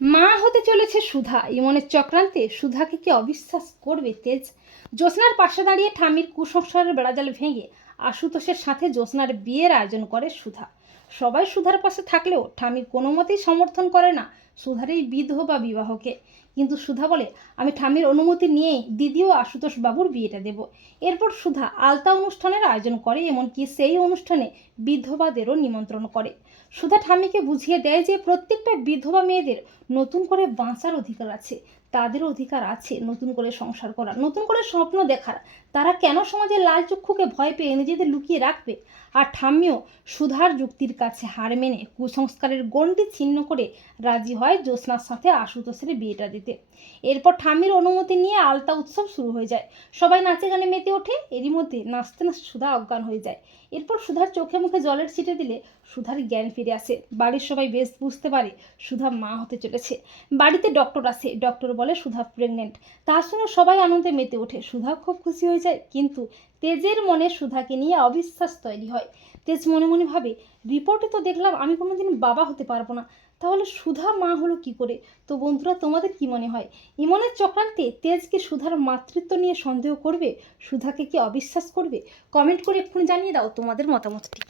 মা হতে চলেছে সুধা। ইমনের চক্রান্তে সুধাকে কি অবিশ্বাস করবে তেজ? জ্যোৎস্নার পাশে দাঁড়িয়ে ঠামির কুসংসারের বেড়াজাল ভেঙে আশুতোষের সাথে জ্যোৎস্নার বিয়ের আয়োজন করে সুধা। সবাই সুধার পাশে থাকলেও ঠামির কোনো মতেই সমর্থন করে না সুধার বিধবা বিবাহকে। কিন্তু সুধা বলে, আমি ঠামির অনুমতি নিয়েই দিদি ও আশুতোষ বাবুর বিয়েটা দেব। এরপর সুধা আলতা অনুষ্ঠানের আয়োজন করে, এমনকি সেই অনুষ্ঠানে বিধবাদেরও নিমন্ত্রণ করে। সুধা ঠামিকে বুঝিয়ে দেয় যে, প্রত্যেকটা বিধবা মেয়েদের নতুন করে বাঁচার অধিকার আছে। তাদের অধিকার আছে নতুন করে সংসার করার, নতুন করে স্বপ্ন দেখার। তারা কেন সমাজের লাল চক্ষুকে ভয় পেয়ে নিজেদের লুকিয়ে রাখবে? আর ঠাম্মিও সুধার যুক্তির কাছে হার মেনে কুসংস্কারের গণ্ডি ছিন্ন করে রাজি হয় জ্যোৎস্নার সাথে আশুতোষের বিয়েটা দিতে। এরপর ঠাম্মির অনুমতি নিয়ে আলতা উৎসব শুরু হয়ে যায়। সবাই নাচে গানে মেতে ওঠে, এরই মধ্যে নাচতে নাচতে সুধা অজ্ঞান হয়ে যায়। এরপর সুধার চোখে মুখে জলের ছিটে দিলে সুধার জ্ঞান ফিরে আসে। বাড়ির সবাই বেশ বুঝতে পারে সুধা মা হতে চলেছে। বাড়িতে ডক্টর আসে, ডক্টর বলে সুধা প্রেগনেন্ট তা শুনে সবাই আনন্দে মেতে ওঠে। সুধা খুব খুশি হয়ে যায়, কিন্তু তেজের মনে সুধাকে নিয়ে অবিশ্বাস তৈরি হয়। তেজ মনে মনে ভাবে, রিপোর্টে তো দেখলাম আমি কোনোদিন বাবা হতে পারব না। তাহলে সুধা মা হলো কি করে? তো বন্ধুরা, তোমাদের কি মনে হয়? ইমনের চক্রান্তে তেজকে সুধার মাতৃত্ব নিয়ে সন্দেহ করবে? সুধাকে কি অবিশ্বাস করবে? কমেন্ট করে এক্ষুনি জানিয়ে দাও তোমাদের মতামতটি।